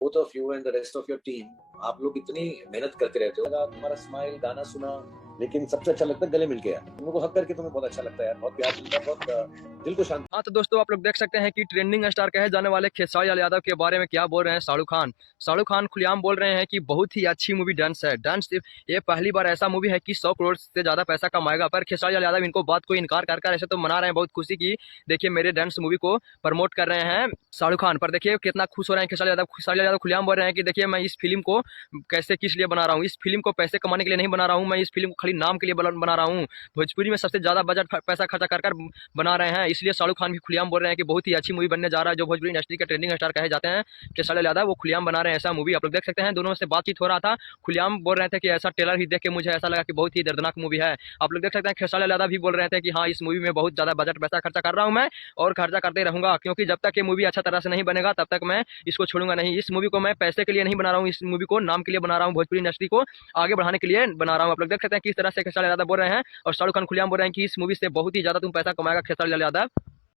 both of you and the rest of your team, आप लोग इतनी मेहनत करते रहते हो। तुम्हारा स्माइल, गाना सुना, लेकिन सबसे अच्छा लगता है गले मिलके यार। तुम लोग को हक करके तुम्हें बहुत अच्छा लगता है यार, बहुत प्यार मिलता है, बहुत दिल को शांति। हाँ तो दोस्तों आप लोग देख सकते हैं कि ट्रेंडिंग स्टार कहे जाने वाले खेसारी लाल यादव के बारे में क्या बोल रहे हैं शाहरुख खान। शाहरुख खान खुलेआम बोल रहे हैं कि बहुत ही अच्छी मूवी डांस है। डांस ये पहली बार ऐसा मूवी है कि 100 करोड़ से ज्यादा पैसा कमाएगा। पर खेसारी लाल यादव इनको बात को इनकार कर ऐसे तो मना रहे हैं बहुत खुशी की देखिए मेरे डांस मूवी को प्रमोट कर रहे हैं शाहरुख खान। पर देखिए कितना खुश हो रहे हैं खेसारी यादव। खेसारी लाल यादव खुलेआम बोल रहे हैं कि देखिए मैं इस फिल्म को कैसे किस लिए बना रहा हूँ। इस फिल्म को पैसे कमाने के लिए नहीं बना रहा हूँ, मैं इस फिल्म को खाली नाम के लिए बना रहा हूँ। भोजपुरी में सबसे ज्यादा बजट पैसा खर्चा कर बना रहे हैं, इसलिए शाहरुख खान भी खुलेआम बोल रहे हैं कि बहुत ही अच्छी मूवी बनने जा रहा है। जो भोजपुरी इंडस्ट्री के ट्रेंडिंग स्टार कहे जाते हैं खेसारी लाल यादव, वो खुलेआम बना रहे हैं ऐसा मूवी। आप लोग देख सकते हैं दोनों से बातचीत हो रहा था। खुलेआम बोल रहे थे कि ऐसा ट्रेलर ही देख के मुझे ऐसा लगा कि बहुत ही दर्दनाक मूवी है। आप लोग देख सकते हैं खेसारी लाल यादव भी बोल रहे थे कि हाँ इस मूवी में बहुत ज्यादा बजट पैसा खर्चा कर रहा हूँ मैं और खर्चा करते रहूंगा, क्योंकि जब तक ये मूवी अच्छा तरह से नहीं बनेगा तब तक मैं इसको छोड़ूंगा नहीं। इस मूवी को मैं पैसे के लिए नहीं बना रहा हूँ, इस मूवी को नाम के लिए बना रहा हूँ, भोजपुरी इंडस्ट्री को आगे बढ़ाने के लिए बना रहा हूँ। आप लोग देख सकते हैं किस तरह से खेसारी लाल यादव बोल रहे हैं और शाहरुख खान खुलेआम बोल रहे हैं कि इस मूवी से बहुत ही ज्यादा तुम पैसा कमाएगा खेसारी लाल यादव।